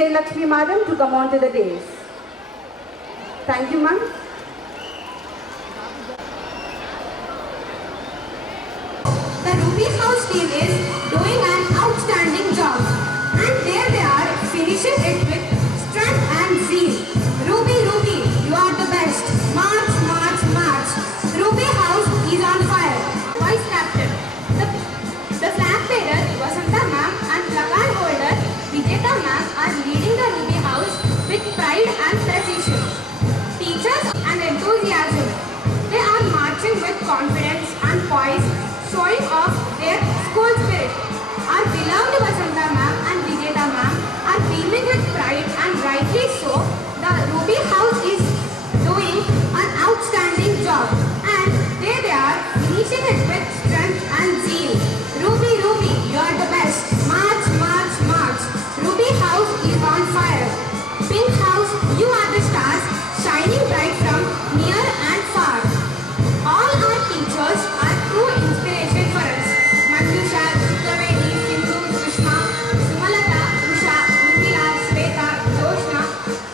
Vijay Lakshmi Madam to come on to the dais. Thank you, ma'am. The Ruby House team is doing an outstanding job, and there they are finishing it with strength and zeal. Ruby, Ruby, you are the best. March, march, march. Ruby House is on fire. Vice Captain, the flag bearer Vasanta ma'am and placard holder Vijeta ma'am are leading the Ruby House with pride and precision. Teachers and enthusiasm. They are marching with confidence and poise, showing off their school spirit. Our beloved Vasanta ma'am and Vijeta ma'am are beaming with pride, and rightly so. The Ruby House is doing an outstanding job, and there they are finishing it with strength and zeal. Ruby, Ruby, you are the best. March, march, march. Ruby House is on fire. Pink House, you are the stars, shining bright from near and far. All our teachers are true inspiration for us. Manjusha, Sukhavedi, Sindhu, Sushma, Sumalata, Usha, Mithila, Sweta, Joshna,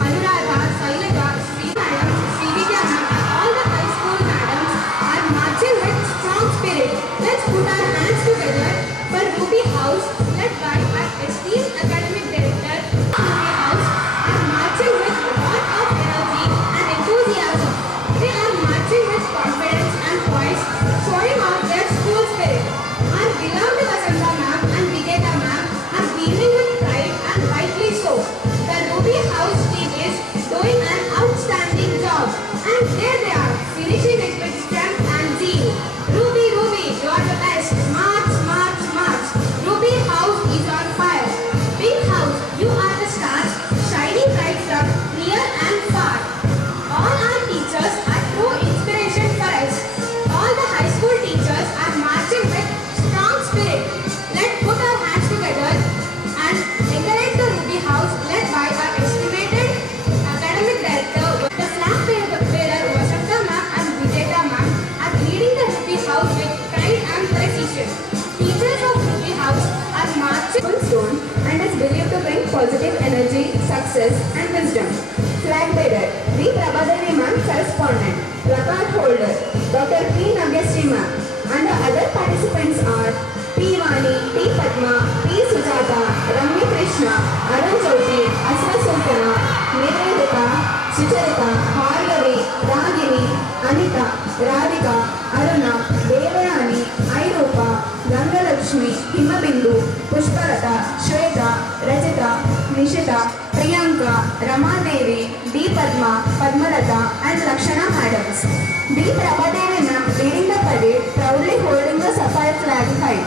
Anuradha, Sailaja, Sri Madam, Sri Vidya ma'am, all the high school madams are marching with strong spirit. Let's put our hands together for Ruby House, led by our esteemed academic director. Ruby House are marching with a lot of energy and enthusiasm. They are marching with confidence and poise, showing off their school spirit. Our beloved Vasanta ma'am and Vijeta ma'am are beaming with pride, and rightly so. The Ruby House team is doing an outstanding job, and there they are finishing it with strength and zeal. Ruby, Ruby, you are the best. March, march, march. Ruby House is on fire. Pink House, you are the stars, shining bright from near and far. All our teachers are true inspiration for us. All the high school teachers are marching with strong spirit. Let's put our hands together and encourage the Ruby House, led by our estimated academic director. The flag bearer Vasanta ma'am and Vijeta ma'am are leading the Ruby House with pride and precision. Teachers of Ruby House are marching Full stone and is believed to bring positive energy, success and wisdom. Flag bearer V. Prabhadevi ma'am, correspondent. Placard holder Dr. P. Navyasri ma'am. And the other participants are P. Vani, T. Padma, P. Sujata, Ramni Krishna, Arun Jyoti, Asra Sultana, Nivedita, Sucharita, Bhargavi, Ragini, Anita, Radhika, Aruna, Devarani, Airupa, Gangalakshmi, Himabindu, Pushparata, Shweta, Rajita, Nishita, Priyanka, Ramadevi, D. Padma, Padmalata and Lakshana madams. D. Prabhadevi ma'am leading the parade, proudly holding the sapphire flag high.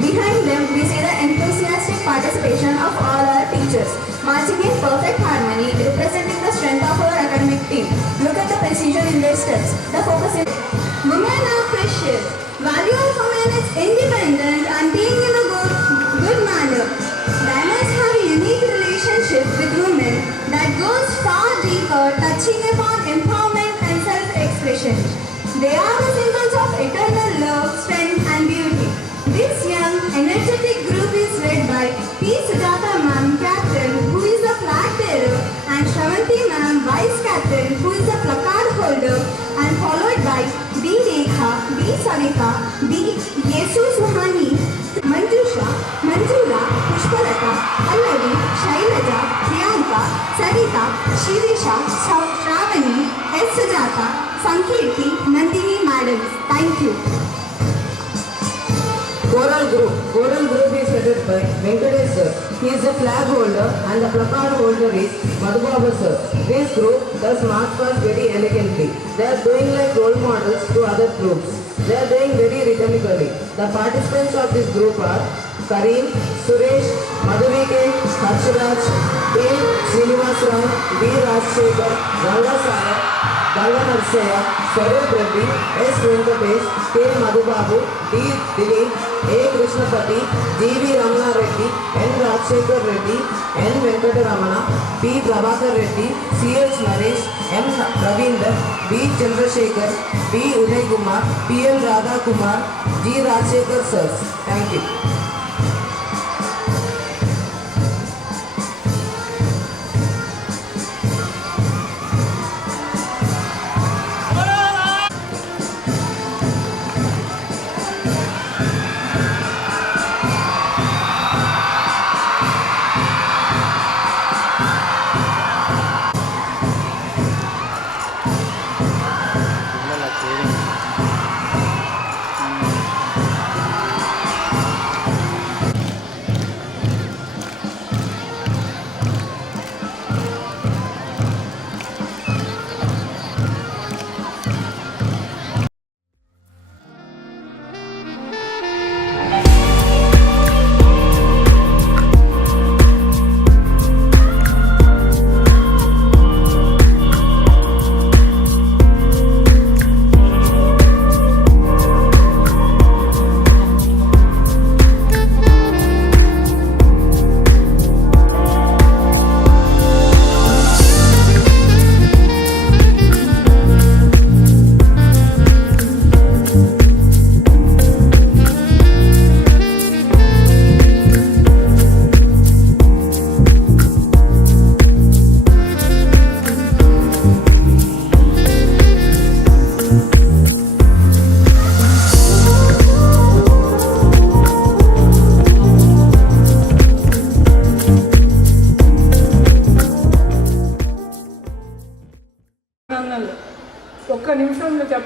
Behind them, we see the enthusiastic participation of all our teachers, marching in perfect harmony, representing the strength of our academic team. Look at the precision in their steps. The focus is women are precious. Value of women is independent and being in a good manner. Diamonds have a unique relationship with women that goes far deeper, touching upon empowerment and self-expression. They are the symbols of eternal love, strength and beauty. This young, energetic group is led by P. Sujata ma'am, captain, who is the flag bearer, and Shravanti ma'am, vice captain, who is the placard holder, and followed by D. Rekha, B. Savika, B. Yesu Suhani, Manjusha, Manjula, Pushpalata, Pallavi, Shailaja, Priyanka, Sarita, Shirisha, Shravani, S. Sujata, Sankirti, Nandini madams. Thank you. Choral group is headed by Venkatesh sir. He is the flag holder and the placard holder is Madhubaba sir. This group does march past very elegantly. They are doing like role models to other groups. They are doing very rhythmically. The participants of this group are Kareem, Suresh, Madhuvike, Harshiraj, A. Srinivas Rao, B. Rajshekar, Ganga Sara, Ganga Narsaya, Swarup Reddy, S. Venkatesh, K. Madhubabu, D. Dilip, A. Krishnapati, G. V. Ramana Reddy, N. Rajshekar Reddy, N. Venkataramana, P. Prabhakar Reddy, C. H. Naresh, M. Ravinder, B. Chandrasekhar, B. Uday Kumar, P. L. Radha Kumar, G. Rajshekar sirs. Thank you.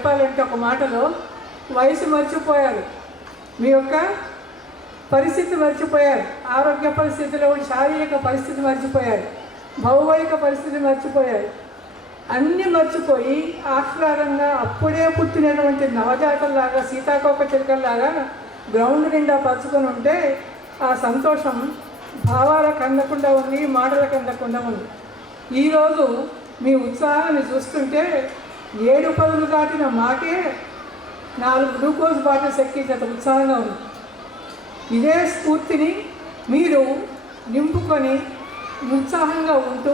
చెప్పాలంటే ఒక మాటలో వయసు మర్చిపోయారు, మీ యొక్క పరిస్థితి మర్చిపోయారు, ఆరోగ్య పరిస్థితిలో శారీరక పరిస్థితి మర్చిపోయారు, భౌగోళిక పరిస్థితి మర్చిపోయారు. అన్నీ మర్చిపోయి ఆహ్లాదంగా అప్పుడే పుట్టినటువంటి నవజాతల్లాగా సీతాకోక చిలుకల్లాగా గ్రౌండ్ నిండా పరుచుకొని ఉంటే ఆ సంతోషం భావాలకు అందకుండా ఉంది, మాటలకు అందకుండా ఉంది. ఈరోజు మీ ఉత్సాహాన్ని చూస్తుంటే 7 పదులు దాటిన మాకే 4 గ్లూకోజ్ బాటిల్స్ ఎక్కించేంత ఉత్సాహంగా ఉంది. ఇదే స్ఫూర్తిని మీరు నింపుకొని ఉత్సాహంగా ఉంటూ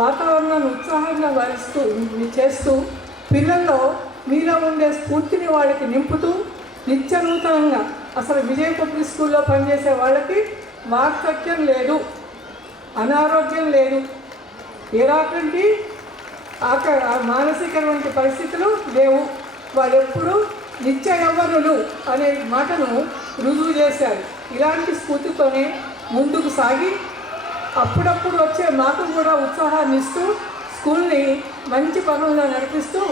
వాతావరణాన్ని ఉత్సాహంగా చేస్తూ పిల్లల్లో మీలో ఉండే స్ఫూర్తిని వాళ్ళకి నింపుతూ నిత్యనూతనంగా అసలు విజయ పబ్లిక్ స్కూల్లో పనిచేసే వాళ్ళకి వార్ధక్యం లేదు, అనారోగ్యం లేదు, ఎలాంటి మానసికమైన పరిస్థితులు లేవు. వాళ్ళు ఎప్పుడూ నిత్య యవ్వనులు అనే మాటను రుజువు చేశారు. ఇలాంటి స్ఫూర్తితోనే ముందుకు సాగి అప్పుడప్పుడు వచ్చే మాకు కూడా ఉత్సాహాన్ని ఇస్తూ స్కూల్ని మంచి పనుల్లో నడిపిస్తూ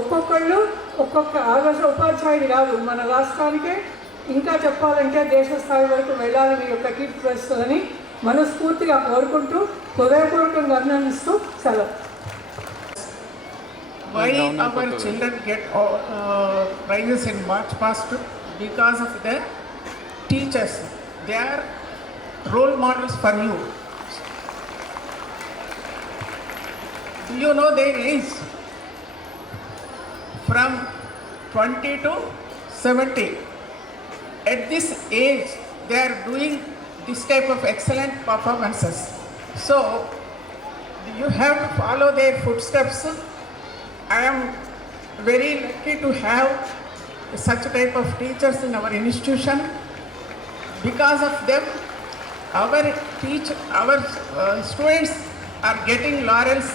ఒక్కొక్కళ్ళు ఒక్కొక్క ఆదర్శ ఉపాధ్యాయుడు కాదు, మన రాష్ట్రానికే ఇంకా చెప్పాలంటే దేశ స్థాయి వరకు వెళ్ళాలని యొక్క కీర్తి ప్రస్తుతని మనస్ఫూర్తిగా కోరుకుంటూ హృదయపూర్వకంగా అభినందిస్తూ సెలవు. Why our children get prizes in March past? Because of their teachers. They are role models for you. Do you know their age? From 20 to 70. At this age, they are doing this type of excellent performances. So, you have to follow their footsteps. I am very lucky to have such type of teachers in our institution. Because of them, our students are getting laurels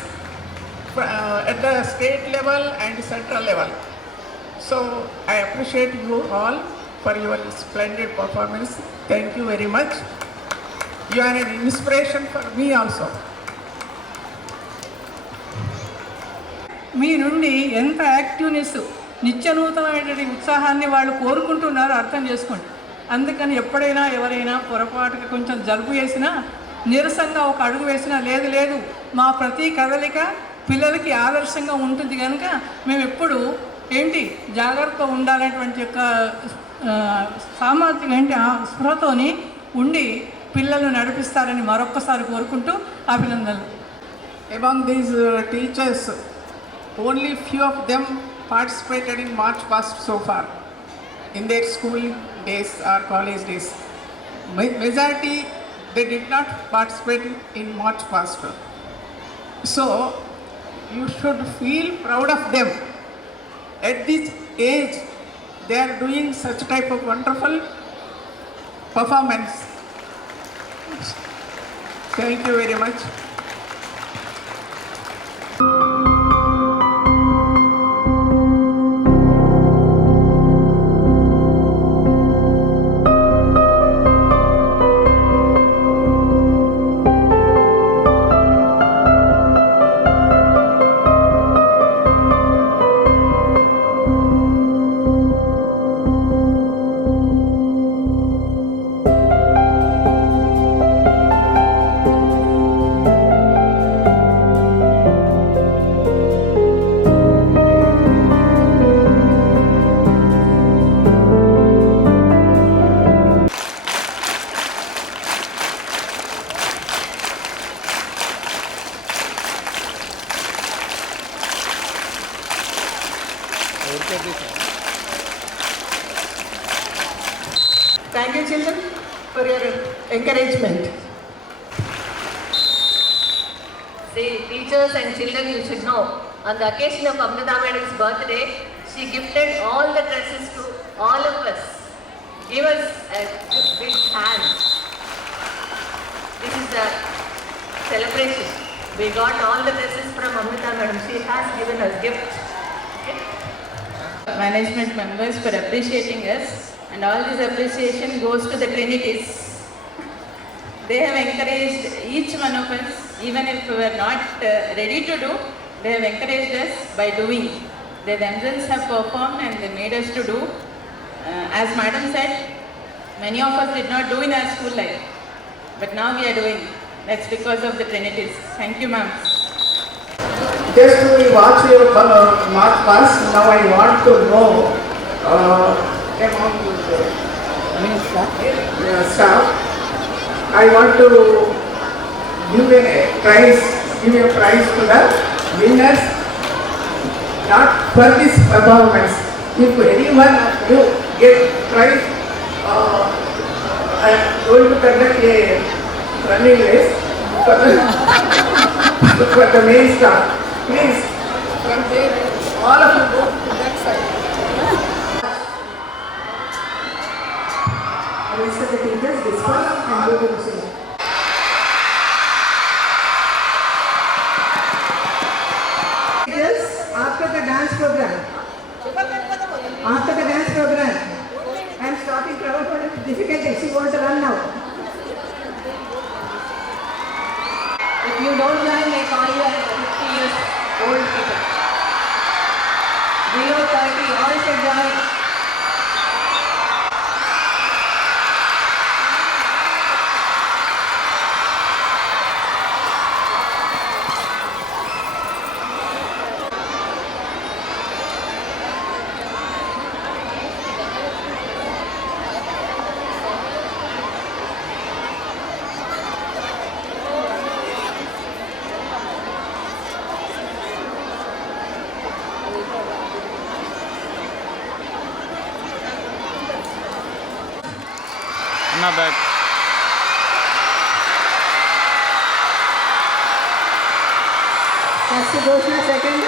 at the state level and central level. So I appreciate you all for your splendid performance. Thank you very much. You are an inspiration for me also. మీ నుండి ఎంత activeness నిత్యనూతనమైనటువంటి ఉత్సాహాన్ని వాళ్ళు కోరుకుంటున్నారో అర్థం చేసుకోండి. అందుకని ఎప్పుడైనా ఎవరైనా పొరపాటుగా కొంచెం జలుబు వేసినా నీరసంగా ఒక అడుగు వేసినా లేదు మా ప్రతి కదలిక పిల్లలకి ఆదర్శంగా ఉంటుంది కనుక మేము ఎప్పుడు జాగ్రత్తగా ఉండాలనేటువంటి యొక్క సామాజిక స్పృహతోని ఉండి పిల్లలు నడిపిస్తారని మరొక్కసారి కోరుకుంటూ అభినందనలు. Among these teachers, only few of them participated in March past so far in their school days or college days. Majority, they did not participate in March past. So you should feel proud of them. At this age, they are doing such type of wonderful performance. Thank you very much. Thank you, children, for your encouragement. See, teachers and children, you should know, on the occasion of Amrita Madam's birthday, she gifted all the dresses to all of us. Give us a big hand. This is a celebration. We got all the dresses from Amrita Madam. She has given us gifts. Okay? Management members for appreciating us, and all this appreciation goes to the Trinities. They have encouraged each one of us, even if we were not ready to do, they have encouraged us by doing. They themselves have performed and they made us to do. As madam said, many of us did not do in our school life, but now we are doing. That's because of the Trinities. Thank you, ma'am. Just to watch your march past, now I want to know among the staff, I want to give a prize to the winners, not for this performance. If anyone of you get prize, I am going to conduct a running race for the main staff. Please, from there, all of you go to that side. The rest of the teachers disperse and go to the stage. After the dance program, I am stopping travel for difficulty. She wants to run now. If you don't join, like all you are 50 years old people. Below 30, all should join. Not bad. That's the Ghoshna second.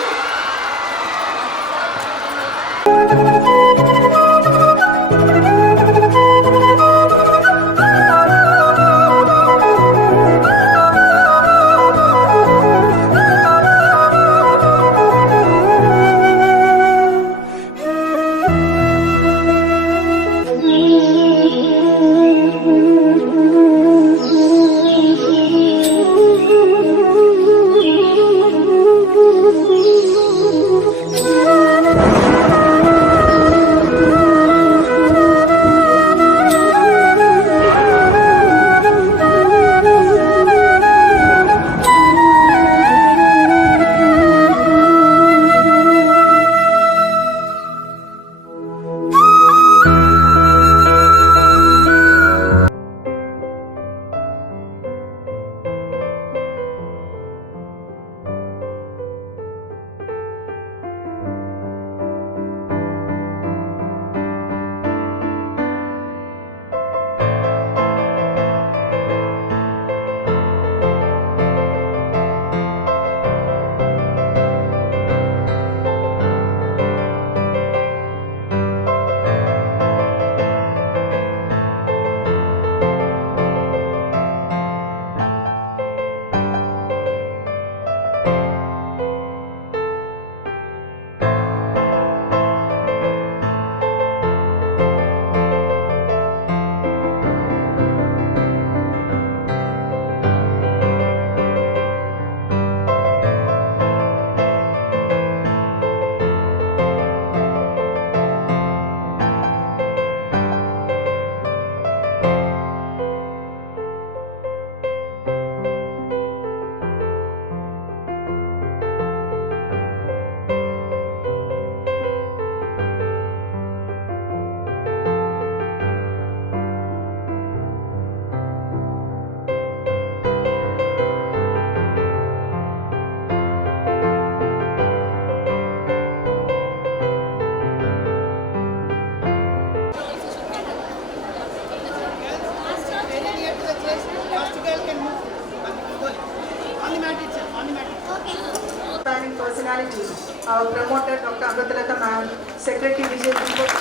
Personality, our promoter Dr. Amrutalata ma'am, Secretary Vijay Deepak,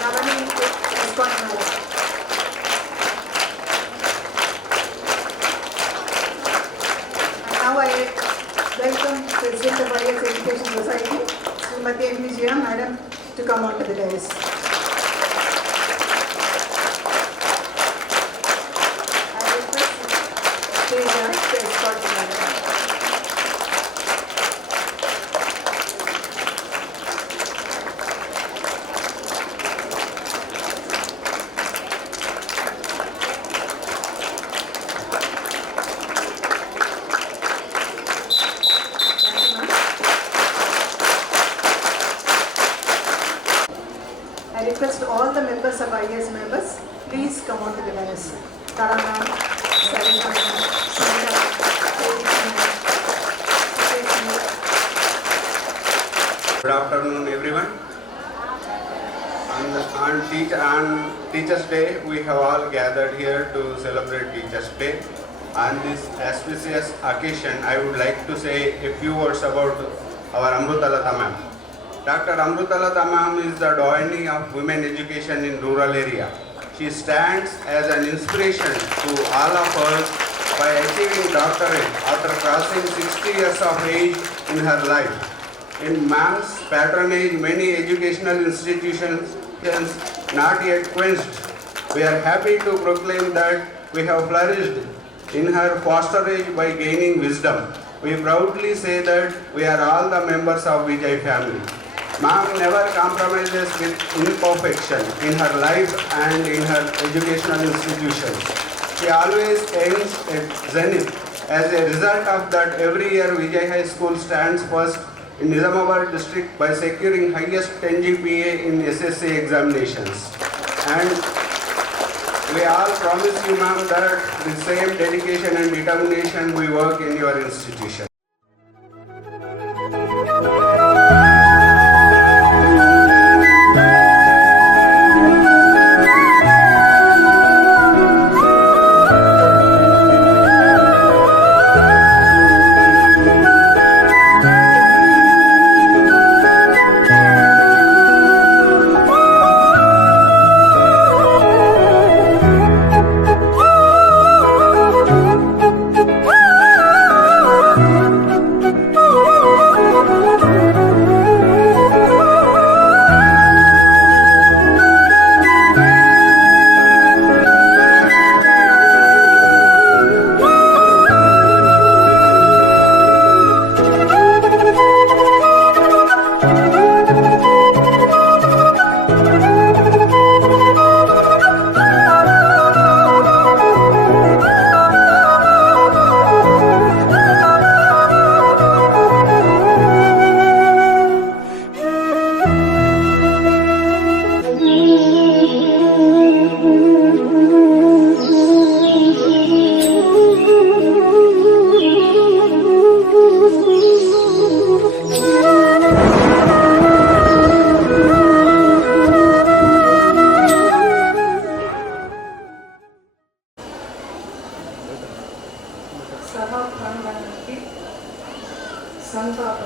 Navani respond. And now I welcome President of IS Education Society, Srimati M. Vijaya madam, to come on to the dais. I request Teja to escort the madam. I request all the members of IAS members, please come on to the dais. Tara ma'am, Sarita ma'am, Sarita, Good afternoon, everyone. On Teachers' Day, we have all gathered here to celebrate Teachers' Day. On this auspicious occasion, I would like to say a few words about our Amrutalata ma'am. Dr. Amrutalata ma'am is the doyenne of women education in rural area. She stands as an inspiration to all of us by achieving doctorate after crossing 60 years of age in her life. In ma'am's patronage, many educational institutions not yet quenched. We are happy to proclaim that we have flourished in her fosterage by gaining wisdom. We proudly say that we are all the members of Vijay family. Ma'am never compromises with imperfection in her life and in her educational institutions. She always aims at zenith. As a result of that, every year Vijay High School stands first in Nizamabad district by securing highest 10 GPA in SSC examinations. And we all promise you, ma'am, that the same dedication and determination we work in your institution. సభా ప్రాంగణానికి సంతాప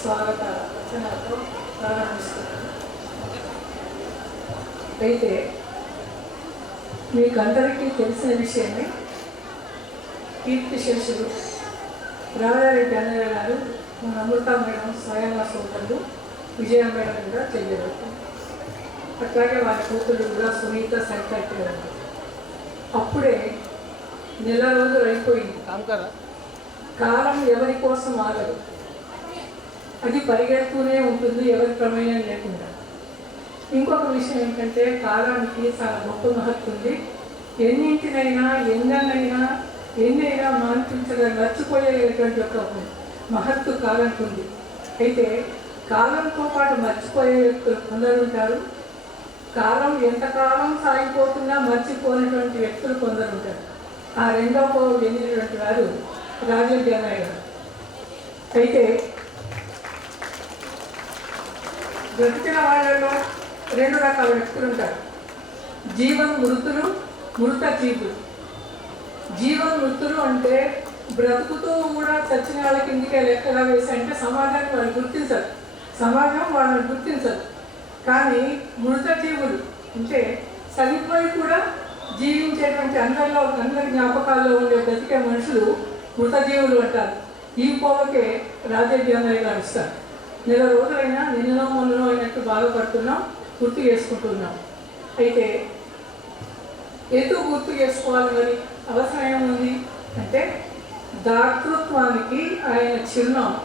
స్వాగత వచనాలతో ప్రారంభిస్తున్నాను. అయితే మీకందరికీ తెలిసిన విషయమే, కీర్తిశేషులు రాజారెడ్డి అన్నయ్య గారు, మన అమృత మేడం స్వయంగా సోదరులు, విజయ మేడం కూడా చెల్లెలు, అట్లాగే వారి కూతురు కూడా సునీత సైకాట్రీ గారు. అప్పుడే నెల రోజులు అయిపోయింది. కాలం ఎవరి కోసం ఆగదు, అది పరిగెడుతూనే ఉంటుంది, ఎవరి ప్రమేయం లేకుండా. ఇంకొక విషయం ఏంటంటే, కాలానికి చాలా గొప్ప మహత్వం ఉంది. ఎన్నింటినైనా ఎన్నైనా మాన్పించడం మర్చిపోయేటువంటి ఒక మహత్తు కాలానికి ఉంది. అయితే కాలంతో పాటు మర్చిపోయే వ్యక్తులు కొందరు ఉంటారు, కాలం ఎంతకాలం సాగిపోతున్నా మర్చిపోయినటువంటి వ్యక్తులు కొందరు ఉంటారు. ఆ రెండవ పోరు చెందినటువంటి వారు రాజరెడ్డి అన్నయ్య గారు. అయితే బ్రతికిన వాళ్ళలో రెండు రకాల వ్యక్తులు ఉంటారు, జీవన్మృతులు, మృత జీవులు. జీవన్మృతులు అంటే బ్రతుకుతూ కూడా చచ్చిన వాళ్ళ కిందికే లెక్కగా వేసి, అంటే సమాజాన్ని వాళ్ళు గుర్తించరు, సమాజం వాళ్ళని గుర్తించదు. కానీ మృత జీవులు అంటే చనిపోయి కూడా జీవించేటువంటి అందరి జ్ఞాపకాల్లో ఉండే బ్రతికే మనుషులు మృతజీవులు అంటారు. ఈ పోవకే రాజరెడ్డి అన్నయ్య గారు ఇస్తారు. నెల రోజులైనా నిన్ననో మొన్ననో అయినట్టు బాధపడుతున్నాం, గుర్తు చేసుకుంటున్నాం. అయితే ఎందుకు గుర్తు చేసుకోవాలి, మరి అవసరం ఏముంది అంటే, దాతృత్వానికి ఆయన చిరునామా.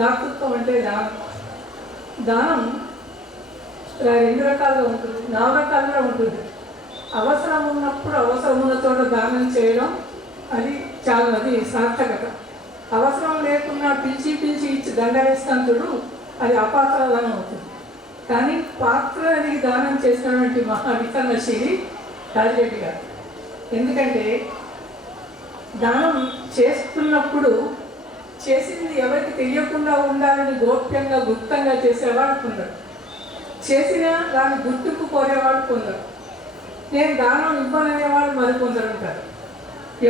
దాతృత్వం అంటే దానం. దానం రెండు రకాలుగా ఉంటుంది, 4 రకాలుగా ఉంటుంది. అవసరం ఉన్నప్పుడు అవసరం ఉన్న చోట దానం చేయడం అది సార్థకత. అవసరం లేకుండా పిలిచి ఇచ్చి దండ వేస్తాను చూడు, అది అపాత్రదానం అవుతుంది. కానీ పాత్రని దానం చేసినటువంటి మహావితరణశీలి రాజిరెడ్డి గారు. ఎందుకంటే దానం చేస్తున్నప్పుడు చేసింది ఎవరికి తెలియకుండా ఉండాలని గోప్యంగా గుప్తంగా చేసేవాడు కొందరు, చేసిన దాన్ని గుర్తుకు కోరేవాడు కొందరు, నేను దానం ఇవ్వననేవాడు మరి కొందరు ఉంటారు,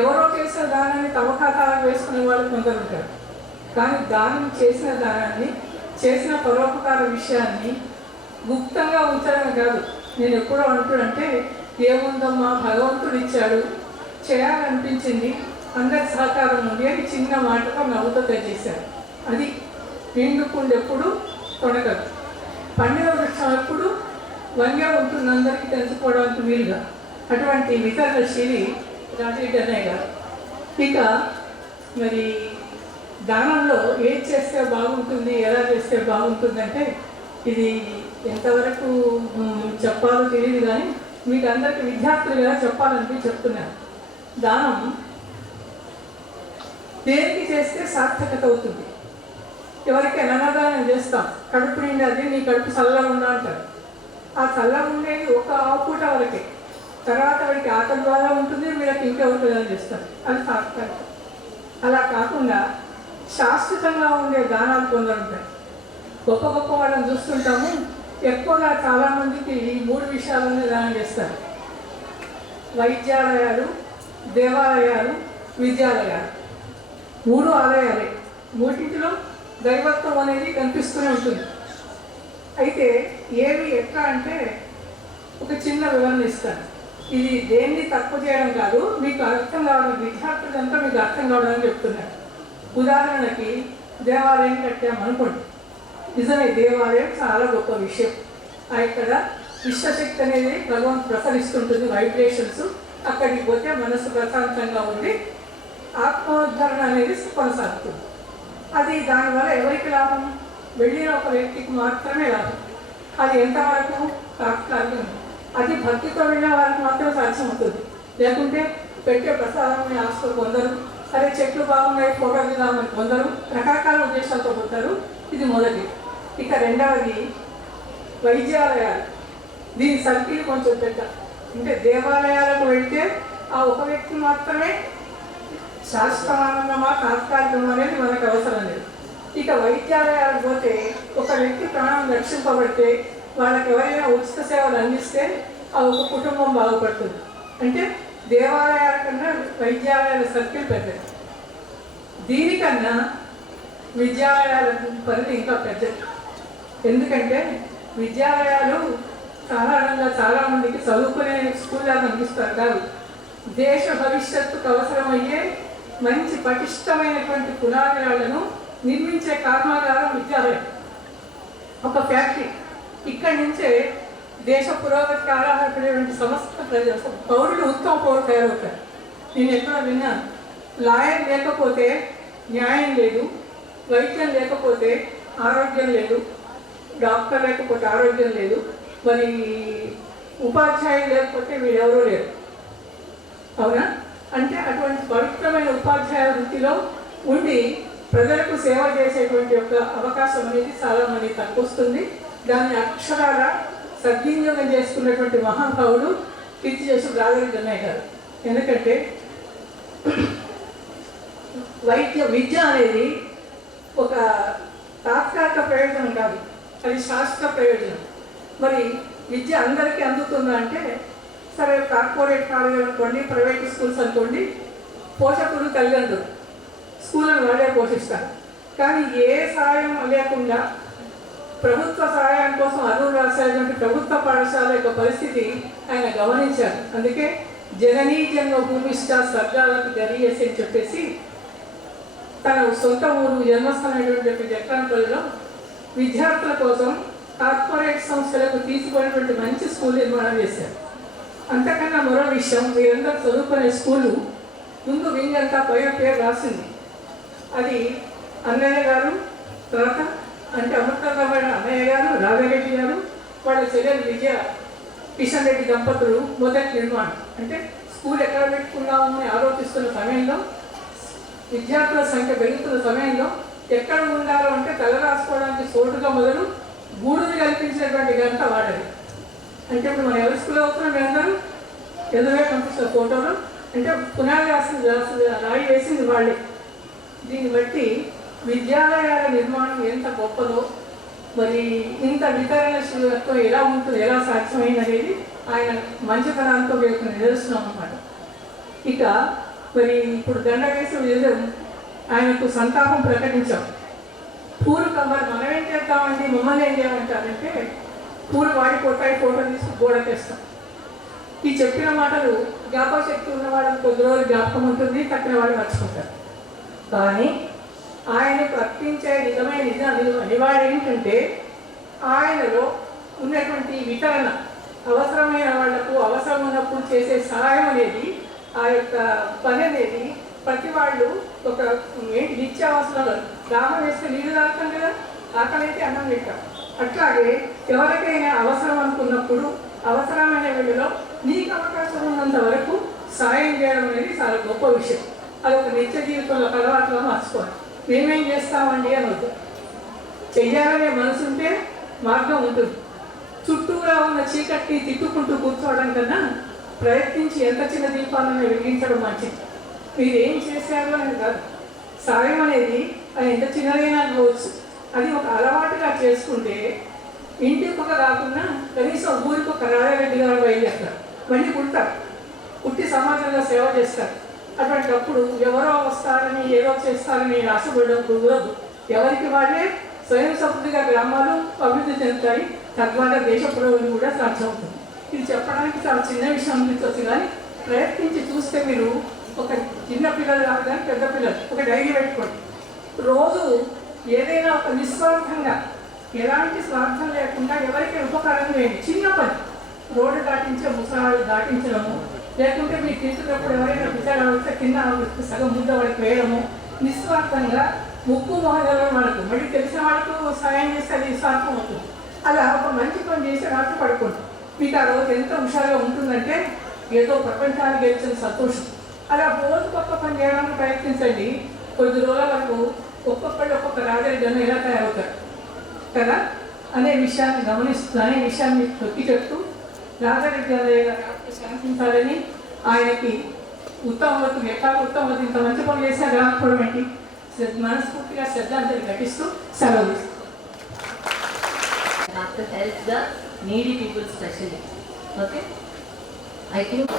ఎవరో చేసిన దానాన్ని తమ ఖాతాలకు వేసుకునే వాళ్ళు కొందరు ఉంటారు. కానీ దానం చేసిన దానాన్ని, చేసిన పరోపకార విషయాన్ని గుప్తంగా ఉంచడమే కాదు, నేను ఎప్పుడో అంటుడంటే ఏముందమ్మా భగవంతుడు ఇచ్చాడు, చేయాలనిపించింది, అందరి సహకారం ఉంది అని చిన్న మాటగా నవ్వుతో తెచ్చేశారు. అది నిండుకుండు ఎప్పుడు తొడగదు, పండుగ వృక్షం ఎప్పుడు వంగే ఉంటుంది అందరికీ తెలుసుకోవడానికి వీలుగా. అటువంటి వితరణశీలి రాజిరెడ్డి అన్నయ్య గారు. ఇక మరి దానంలో ఏం చేస్తే బాగుంటుంది, ఎలా చేస్తే బాగుంటుందంటే ఇది ఎంతవరకు చెప్పాలో తెలియదు, కానీ మీకు అందరికీ విద్యార్థులుగా చెప్పాలని చెప్తున్నాను. దానం దేనికి చేస్తే సార్థకత అవుతుంది. ఎవరికైనా అన్నదానం చేస్తాం, కడుపు నిండి అది నీ కడుపు చల్లగా ఉండా అంటారు. ఆ చల్లగా ఉండేది ఒక ఆవుపూట వరకే, తర్వాత వాడికి ఆకలి ద్వారా ఉంటుంది, వీళ్ళకి ఇంకెవరికి ఏదైనా చేస్తారు, అది సార్థకత. అలా కాకుండా శాశ్వతంగా ఉండే దానాలు కొందరు ఉంటాయి. గొప్ప గొప్ప వాళ్ళని చూస్తుంటాము, ఎక్కువగా చాలామందికి ఈ 3 విషయాలనే దానం చేస్తారు: వైద్యాలయాలు, దేవాలయాలు, విద్యాలయాలు. 3 ఆలయాలే, 3టిలో దైవత్వం అనేది కనిపిస్తూనే ఉంటుంది. అయితే ఏవి ఎట్లా అంటే ఒక చిన్న వివరణ ఇస్తాను. ఇది దేన్ని తక్కువ చేయడం కాదు, మీకు అర్థం కావడం, విద్యార్థులంతా మీకు అర్థం కావడానికి చెప్తున్నారు. ఉదాహరణకి దేవాలయం కట్టామనుకోండి, నిజమే దేవాలయం చాలా గొప్ప విషయం. ఇక్కడ విశ్వశక్తి అనేది భగవంతు ప్రసరిస్తుంటుంది, వైబ్రేషన్స్. అక్కడికి పోతే మనసు ప్రశాంతంగా ఉండి ఆత్మోద్ధరణ అనేది కొనసాగుతుంది. అది దానివల్ల ఎవరికి లాభం? వెళ్ళిన ఒక వ్యక్తికి మాత్రమే లాభం. అది ఎంతవరకు తాత్కాలికం. అది భక్తితో వెళ్ళిన వారికి మాత్రం సాధ్యమవుతుంది. లేకుంటే పెట్టే ప్రసాదాన్ని ఆస్తులు కొందరు, సరే చెట్లు బాగున్నాయి ఫోటో దిగామని కొందరు రకరకాల ఉద్దేశాలతో పోతారు. ఇది మొదటి. ఇక రెండవది వైద్యాలయాలు. దీని సర్కిల్ కొంచెం పెద్ద. అంటే దేవాలయాలకు వెళ్తే ఆ ఒక వ్యక్తి మాత్రమే శాశ్వతమానంగా తాత్కాలికం అనేది మనకు అవసరం లేదు. ఇక వైద్యాలయాలకు పోతే ఒక వ్యక్తి ప్రాణం రక్షింపబడితే వాళ్ళకి ఎవరైనా ఉచిత సేవలు అందిస్తే ఆ ఒక కుటుంబం బాగుపడుతుంది. అంటే దేవాలయాల కన్నా వైద్యాలయాల సర్కిల్ పెద్దది. దీనికన్నా విద్యాలయాల పరిధి ఇంకా పెద్దది. ఎందుకంటే విద్యాలయాలు సాధారణంగా చాలామందికి చదువుకునే స్కూల్లా కనిపిస్తారు కాదు, దేశ భవిష్యత్తుకు అవసరమయ్యే మంచి పటిష్టమైనటువంటి పునాదులను నిర్మించే కర్మాగారం విద్యాలయం, ఒక ఫ్యాక్టరీ. ఇక్కడి నుంచే దేశ పురోగతికి ఆధారపడేటువంటి సమస్త పౌరులు ఉత్తమ పౌరులు తయారవుతారు. నేను ఎక్కడో విన్నాను, లాయర్ లేకపోతే న్యాయం లేదు, వైద్యం లేకపోతే ఆరోగ్యం లేదు, డాక్టర్ లేకపోతే ఆరోగ్యం లేదు, మరి ఉపాధ్యాయులు లేకపోతే వీళ్ళెవరూ లేరు. అవునా? అంటే అటువంటి పవిత్రమైన ఉపాధ్యాయ వృత్తిలో ఉండి ప్రజలకు సేవ చేసేటువంటి ఒక అవకాశం అనేది చాలామంది తక్కువ వస్తుంది. దాన్ని అక్షరాల సద్వినియోగం చేసుకున్నటువంటి మహాభావుడు కీర్తిశేషుడు రాజిరెడ్డి అన్నయ్య గారు. ఎందుకంటే విద్య అనేది ఒక తాత్కాలిక ప్రయోజనం కాదు, అది శాశ్వత ప్రయోజనం. మరి విద్య అందరికీ అందుతుందా అంటే, సరే కార్పొరేట్ కాలేజీలు అనుకోండి, ప్రైవేట్ స్కూల్స్ అనుకోండి, పోషకులు తల్లిదండ్రులు స్కూళ్ళను వాళ్ళే పోషిస్తారు. కానీ ఏ సహాయం లేకుండా ప్రభుత్వ సహాయం కోసం అరువులు రాసేటువంటి ప్రభుత్వ పాఠశాల యొక్క పరిస్థితి ఆయన గమనించారు. అందుకే జననీ జన్మభూమిష్ట స్వర్గాలకు గరీయసి అని చెప్పేసి తన సొంత ఊరు జన్మస్థానమైనటువంటి జక్రాన్పల్లిలో విద్యార్థుల కోసం కార్పొరేట్ సంస్థలకు తీసుకునేటువంటి మంచి స్కూల్ నిర్మాణం చేశారు. అంతకన్నా మరో విషయం, మీరందరూ చదువుకునే స్కూలు ముందు వింగ్ అంతా పైన పేరు రాసింది. అది అన్నయ్య గారు, తర్వాత అంటే అమృతమైన అన్నయ్య గారు, రాఘారెడ్డి గారు, వాళ్ళ చెల్లెలు విజయ కిషన్ రెడ్డి దంపతులు మొదటి నిర్మాణం. అంటే స్కూల్ ఎక్కడ పెట్టుకున్నామని ఆలోచిస్తున్న సమయంలో, విద్యార్థుల సంఖ్య పెరుగుతున్న సమయంలో ఎక్కడ ఉండాలో అంటే తల రాసుకోవడానికి చోటుగా మొదలు గూడుని కల్పించినటువంటి గంట వాడది. అంటే ఇప్పుడు మనం ఎవరి స్కూల్లో అవుతున్నాం మీరందరూ ఎదురుగా కనిపిస్తున్న ఫోటోలు అంటే పునాది రాయి వేసింది వాళ్ళే. దీన్ని బట్టి విద్యాలయాల నిర్మాణం ఎంత గొప్పదో మరి ఇంత వితరణశీలతో ఎలా ఉంటుంది, ఎలా సాధ్యమైంది అనేది ఆయన మంచితనాలతో వీళ్ళకి నిదర్శనం అన్నమాట. ఇక మరి ఇప్పుడు దండ వేసి ఆయనకు సంతాపం ప్రకటించాం. పూలు మరి మనం ఏం చేద్దామండి, మమ్మల్ని ఏం చేయమంటారంటే పూలు వాడిపోతాయి, ఫోటో తీసుకుని గోడకేస్తాం. ఈ చెప్పిన మాటలు జ్ఞాపకశక్తి ఉన్న వాళ్ళకి కొద్ది రోజులు జ్ఞాపకం ఉంటుంది, తక్కిన వాళ్ళు మర్చిపోతారు. కానీ ఆయనకు అర్పించే నిజమైన నివాళి ఏంటంటే ఆయనలో ఉన్నటువంటి వితరణ, అవసరమైన వాళ్లకు అవసరం ఉన్నప్పుడు చేసే సహాయం అనేది, ఆ యొక్క పని అనేది ప్రతి వాళ్ళు ఒక నిత్యావసరాలు దాహం వేస్తే నీళ్ళు తాగుతాం కదా, ఆకలైతే అన్నం తింటాం. అట్లాగే ఎవరికైనా అవసరం అనుకున్నప్పుడు అవసరమైన వేళలో నీకు అవకాశం ఉన్నంత వరకు సాయం చేయడం అనేది చాలా గొప్ప విషయం. అది ఒక నిత్య జీవితంలో అలవాటుగా మార్చుకోవాలి. మేమేం చేస్తామండి అని వద్దు, చెయ్యాలనే మనసు ఉంటే మార్గం ఉంటుంది. చుట్టూరా ఉన్న చీకటిని తిట్టుకుంటూ కూర్చోవడం కన్నా ప్రయత్నించి ఎంత చిన్న దీపాలను వెలిగించడం మంచిది. మీరు ఏం చేశారు అనేది కాదు, సాయం అనేది అది ఎంత చిన్నదైనా అనుకోవచ్చు. అది ఒక అలవాటుగా చేసుకుంటే ఇంటికి ఒక కాకుండా కనీసం ఊరికి ఒక రాజారెడ్డి గారు బయలుదేరుతారు, మళ్ళీ పుట్టి సమాజంలో సేవ చేస్తారు. అటువంటిప్పుడు ఎవరో వస్తారని ఏదో చేస్తారని ఆశపడడం కుదరదు. ఎవరికి వాళ్ళే స్వయం సమృద్ధిగా గ్రామాలు అభివృద్ధి చెందుతాయి, తద్వారా దేశ పురోగతి కూడా సాధ్యమవుతుంది. ఇది చెప్పడానికి చాలా చిన్న విషయం అనిపించవచ్చు, కానీ ప్రయత్నించి చూస్తే మీరు ఒక చిన్న పిల్లలు కాదు కానీ పెద్ద పిల్లలు ఒక డైరీ పెట్టుకోండి. రోజు ఏదైనా ఒక నిస్వార్థంగా ఎలాంటి స్వార్థం లేకుండా ఎవరికి ఉపకారం చేయండి. చిన్న పని, రోడ్డు దాటించే ముసలాలు దాటించడము, లేకుంటే మీరు తింటున్నప్పుడు ఎవరైనా పిల్లలు వస్తే కింద సగం ముద్ద వాళ్ళకి వేయడము, నిస్వార్థంగా ముక్కు మొహదలో వాళ్ళకు మళ్ళీ తెలిసిన వాళ్ళకు సాయం చేస్తే అది నిస్వార్థం అవుతుంది. అలా ఒక మంచి పని చేసి రాత్రి పడుకోండి. మీకు ఆ రోజు ఎంత హుషారుగా ఉంటుందంటే ఏదో ప్రపంచాన్ని గెలిచిన సంతోషం. అలా రోజు గొప్ప పని చేయడానికి ప్రయత్నించండి. కొద్ది రోజుల వరకు ఒక్కొక్కళ్ళు ఒక్కొక్క రాజరికం ఎలా తయారవుతారు కదా అనే విషయాన్ని తొక్కి చెప్తూ రాజరికం శాంతించాలని, ఆయనకి ఉత్తమవతి ఎట్లా ఉత్తమవతి ఇంత మంచి పనులు చేసినా రాకపోవడం ఏంటి, మనస్ఫూర్తిగా శ్రద్ధాంజలి ఘటిస్తూ సెలవు. To help the needy people especially. Okay? I think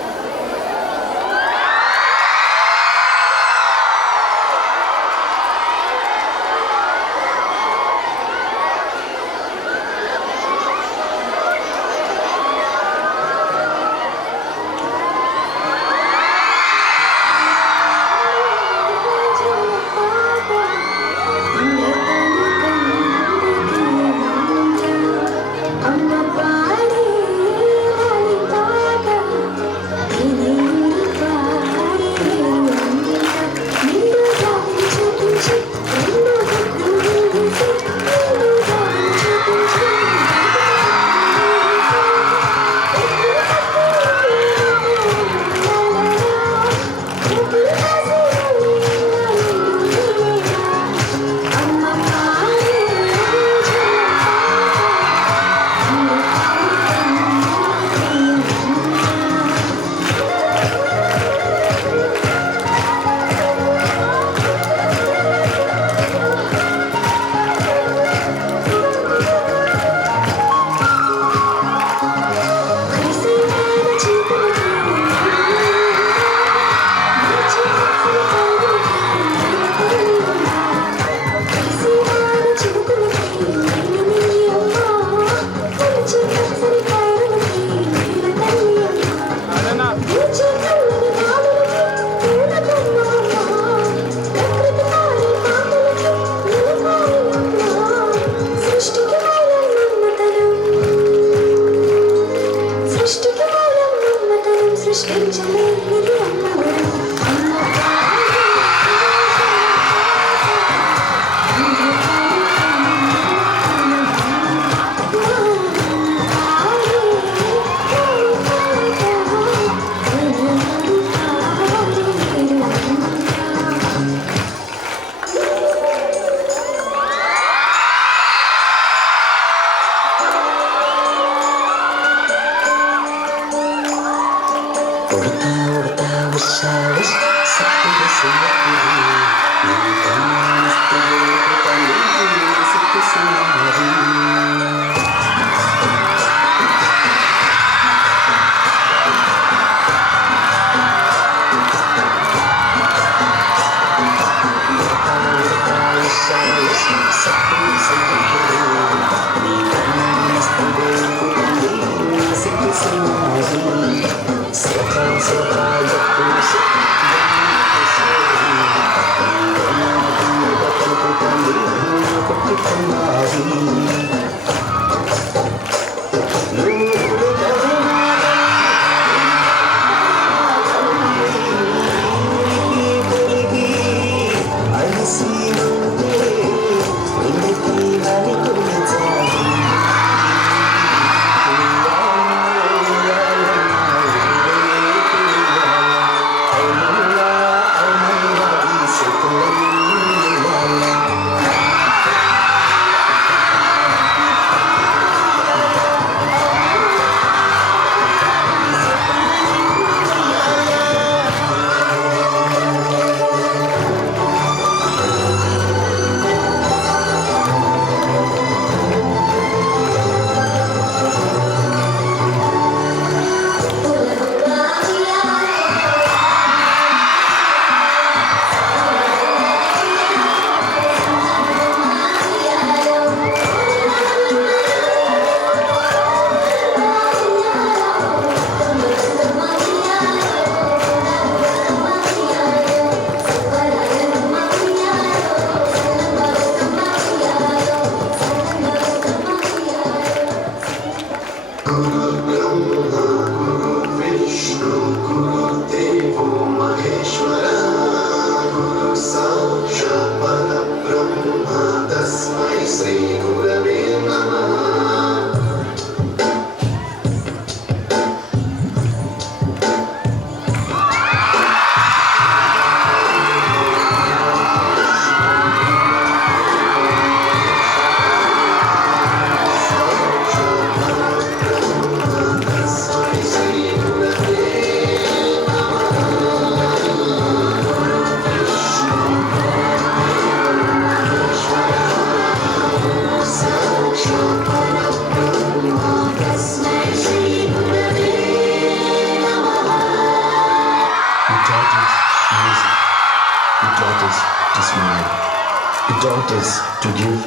taught us to give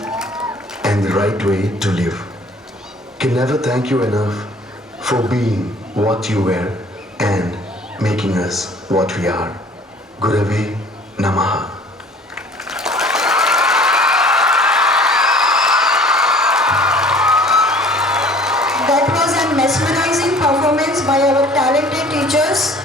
and the right way to live. Can never thank you enough for being what you were and making us what we are. Gurave Namaha. That was a mesmerizing performance by our talented teachers.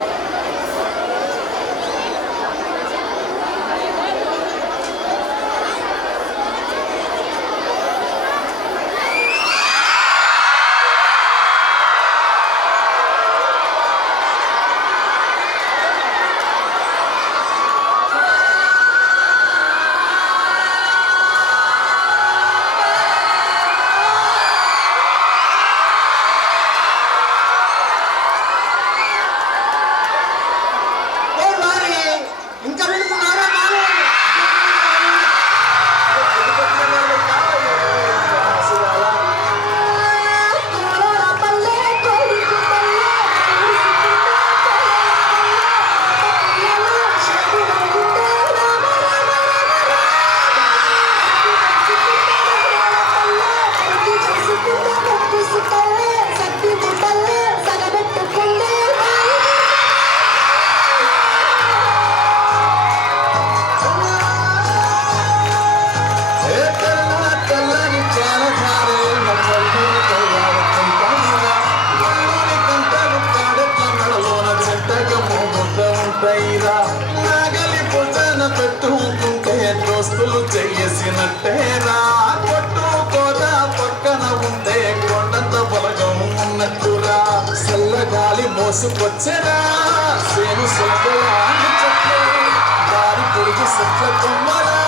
చేసినట్టేరా కొట్టు కోద పక్కన ఉంటే కొండంత బలగం ఉన్నట్టురా చల్లగాలి మోసుకొచ్చరా సేను సొంతలాని చెట్టు దారి పొడిగి చెట్ల కొమ్మరా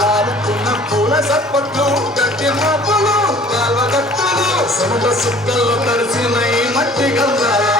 రాలుకున్న పూల సప్పట్లు గట్టి మబ్బులు కాల్వగట్టులు సముద్ర సుక్కల్లో తడిసిన ఈ మట్టి గంధాల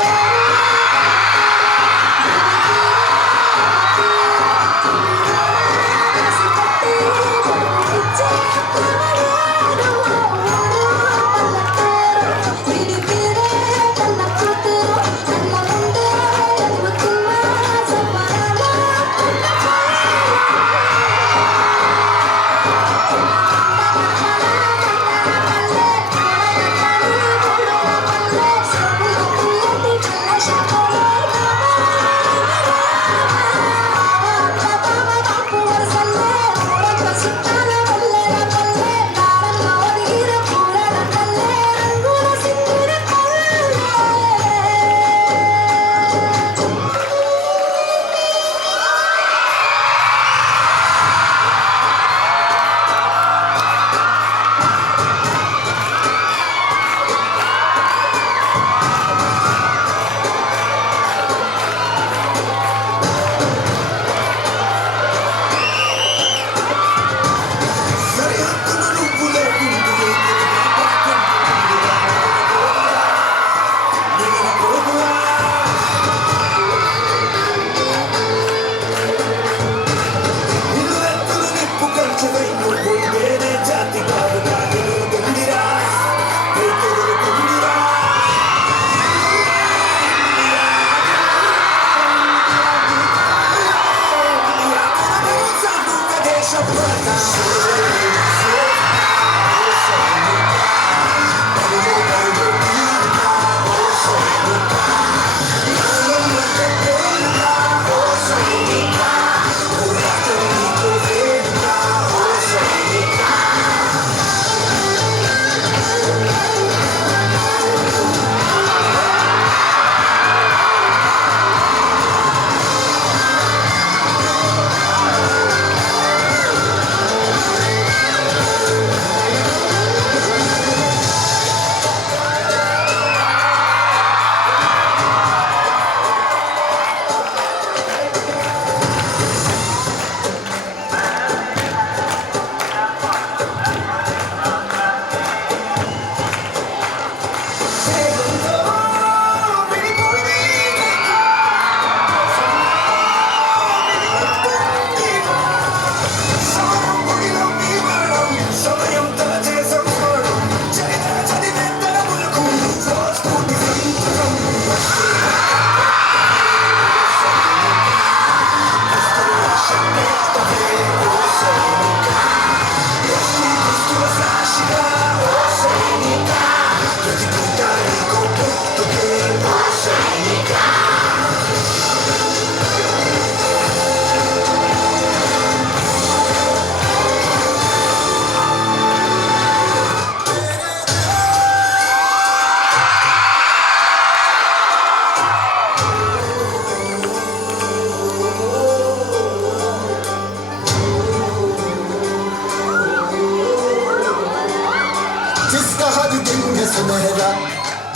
है सुनहरा,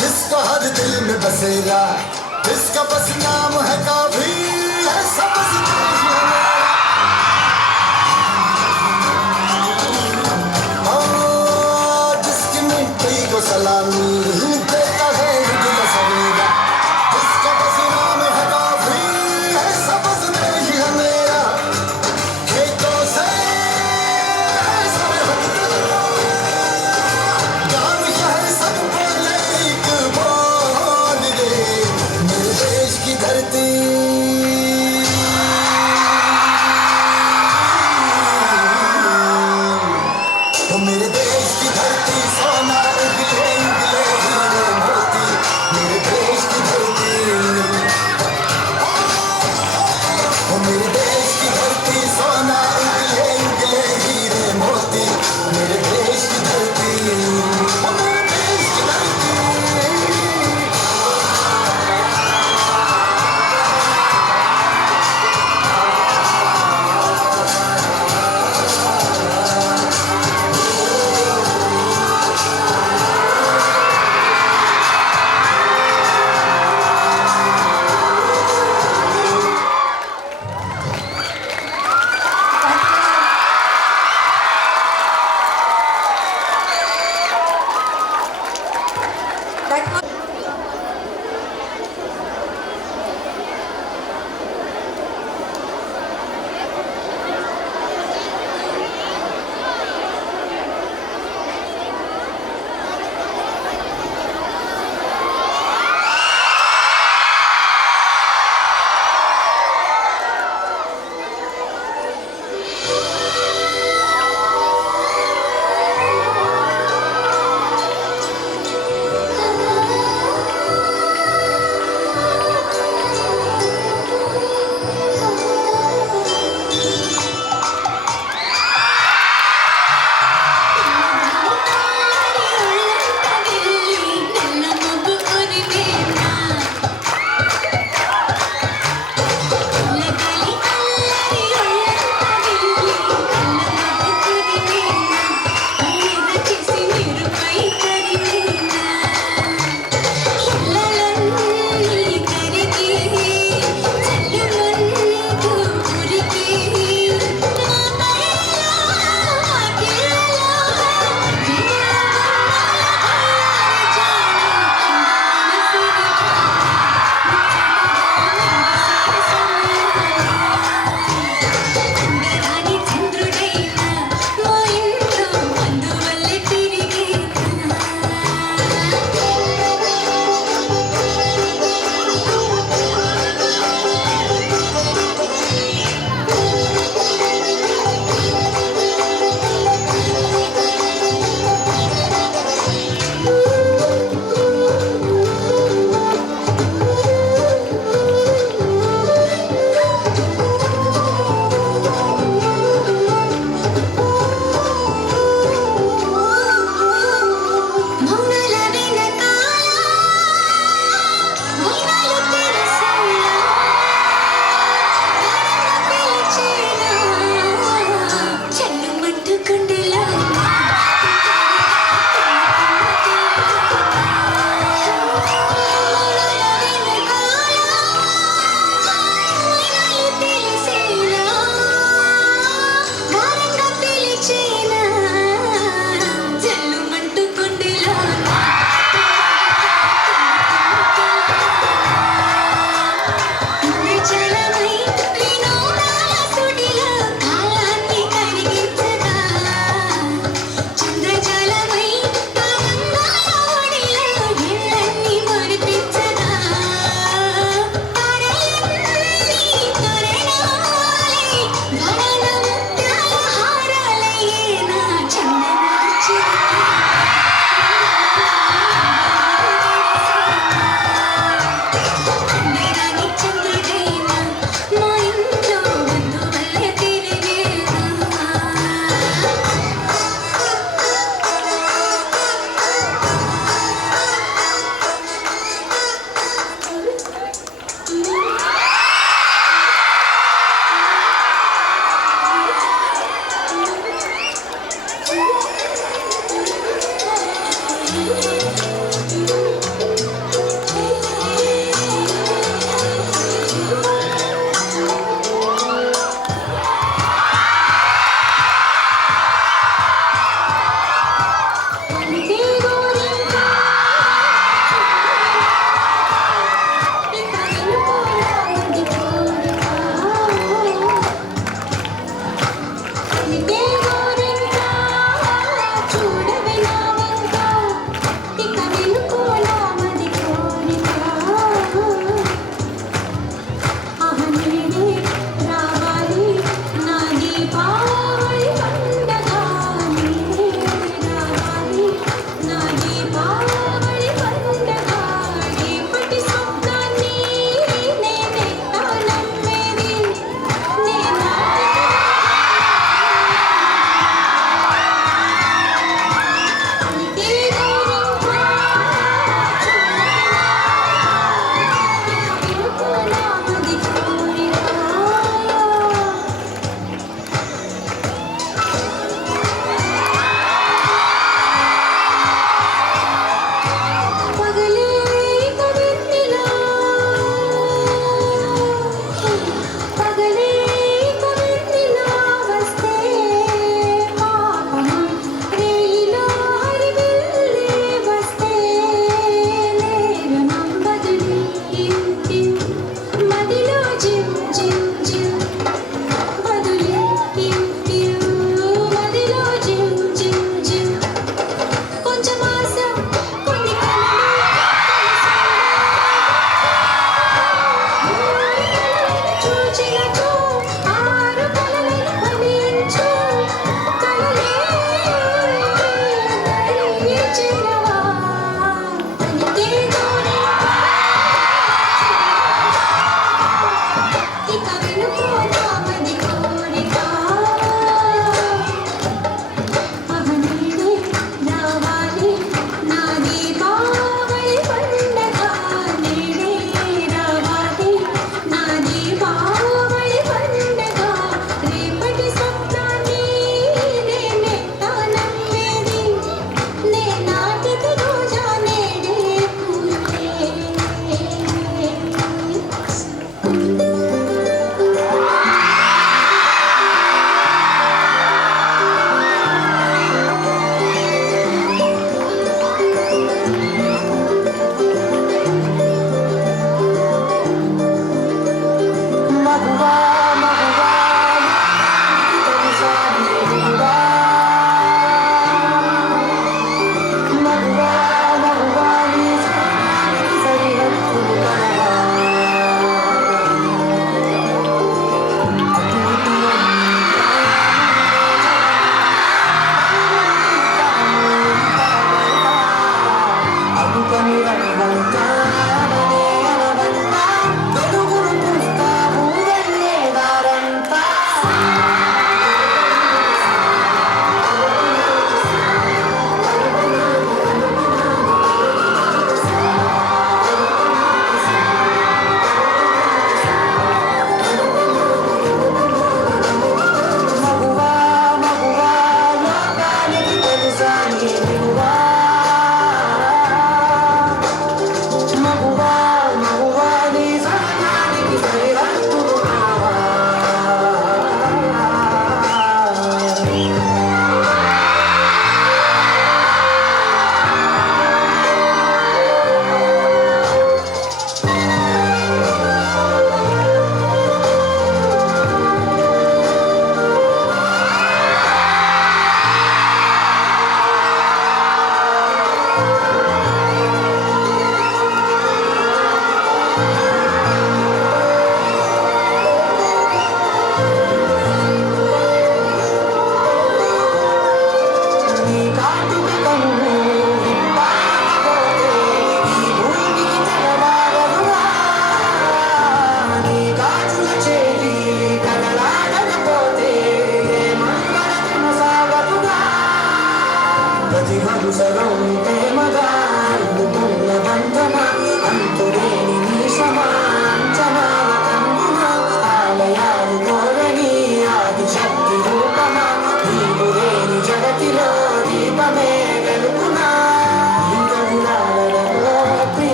जिसका हर दिल में बसेरा, जिसका बस नाम है काफी है समझते हैं। जिसकी मिट्टी को सलामी देता है दिल सवेरा, जिसका बस नाम है काफी है समझते हैं मेरा। खेतों से सरहद तक गाँव शहर सब बोले एक बोल रे, मेरे देश की धरती तो मेरे देश की धरती सोना उगले उगले हीरे मोती, मेरे देश की धरती तो मेरे देश की धरती सोना उगले उगले हीरे मोती, मेरे देश की धरती तो मेरे देश की धरती।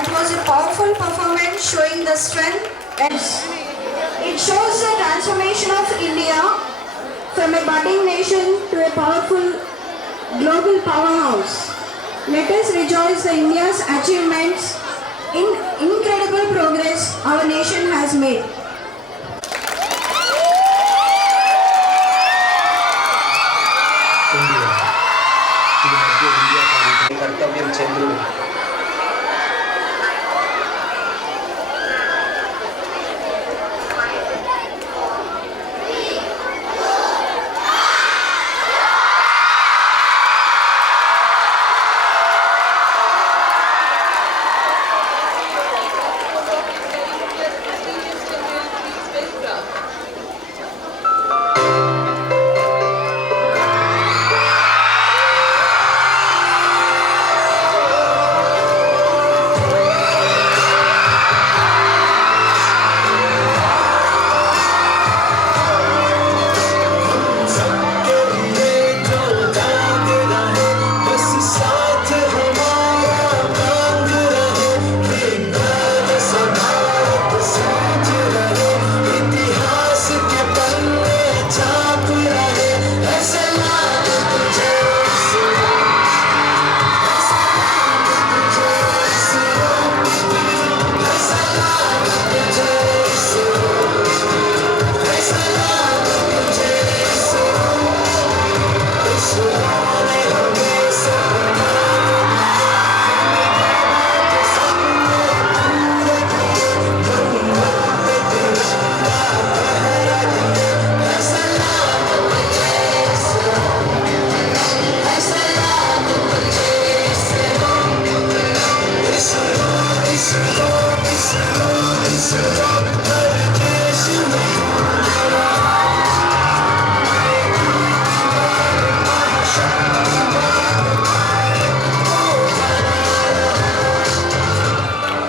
That was a powerful performance showing the strength and it shows the transformation of India from a budding nation to a powerful global powerhouse. Let us rejoice the India's achievements in incredible progress our nation has made. కర్తవ్యం చంద్రుడు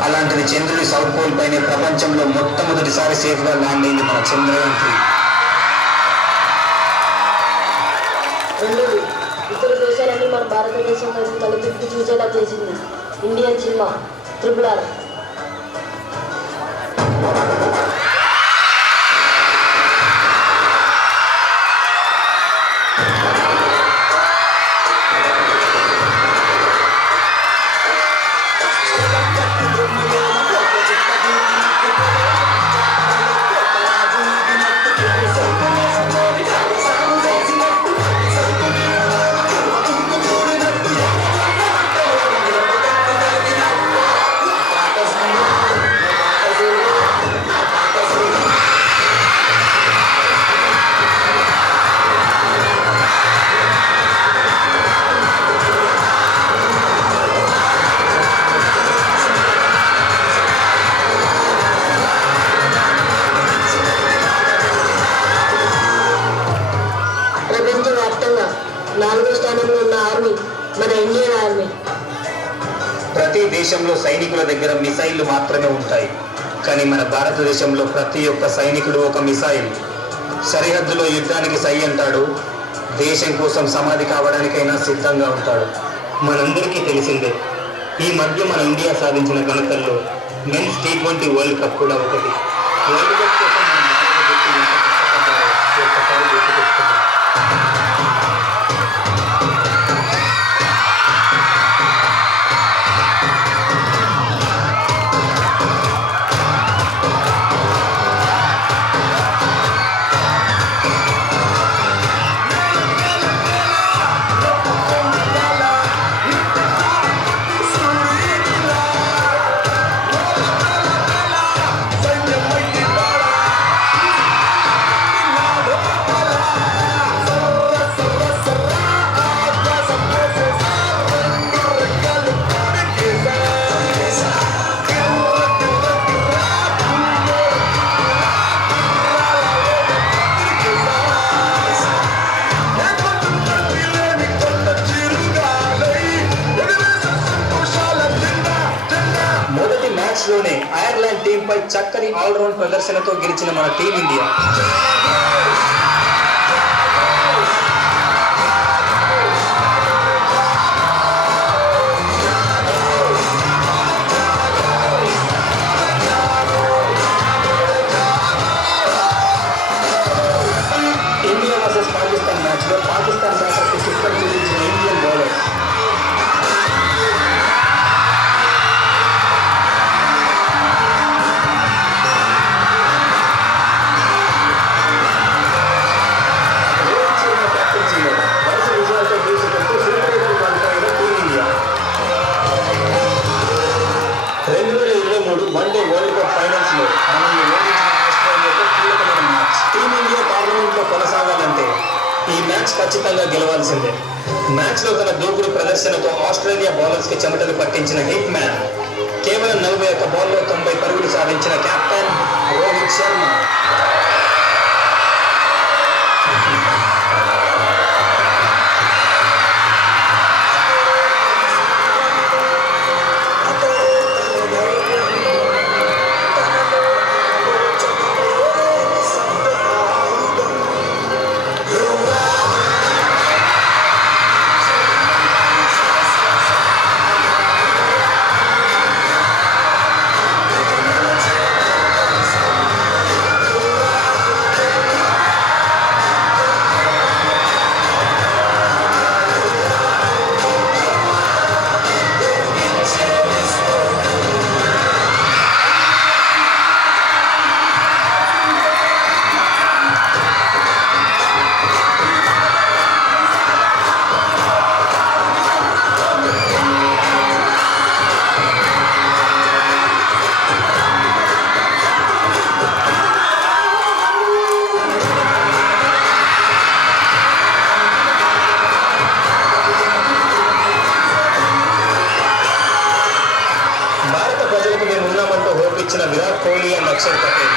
అలాంటిది చంద్రుడి south pole పైన ప్రపంచంలో మొట్టమొదటిసారి సేఫ్గా land అయింది మన చంద్రయాన్ 3. రెండోది, ఇతర దేశాలన్నీ మన భారతదేశం వైపు తలెత్తి చూసేలా చేసింది ఇండియన్ సినిమా RRR. ప్రపంచవ్యాప్తంగా 4వ స్థానంలో ఉన్న ఆర్మీ మన ఇండియన్ ఆర్మీ. ప్రతి దేశంలో సైనికుల దగ్గర మిసైళ్లు మాత్రమే ఉంటాయి, కానీ మన భారతదేశంలో ప్రతి ఒక్క సైనికుడు ఒక మిసైల్. సరిహద్దులో యుద్ధానికి సై అంటాడు, దేశం కోసం సమాధి కావడానికైనా సిద్ధంగా ఉంటాడు. మనందరికీ తెలిసిందే, ఈ మధ్య మన ఇండియా సాధించిన ఘనతల్లో మెన్స్ T20 వరల్డ్ కప్ కూడా ఒకటి. వరల్డ్ కప్ కోసం మన భారత జట్టు ఎంత కష్టపడ్డారో ఒక్కసారి గుర్తుపెట్టుకుందాం. లోనే ఐర్లాండ్ టీంపై చక్కని ఆల్రౌండ్ ప్రదర్శనతో గెలిచిన మన టీమిండియా. మ్యాచ్లో తన దూకుడు ప్రదర్శనతో ఆస్ట్రేలియా బౌలర్స్కి చెమటలు పట్టించిన హిట్ మ్యాన్, కేవలం 41 బాల్లో 90 పరుగులు సాధించిన కెప్టెన్ రోహిత్ శర్మ. భారత ప్రజలకు మేము ఉన్నామంటూ హోప్ ఇచ్చిన విరాట్ కోహ్లీ అండ్ అక్షర్ పటేల్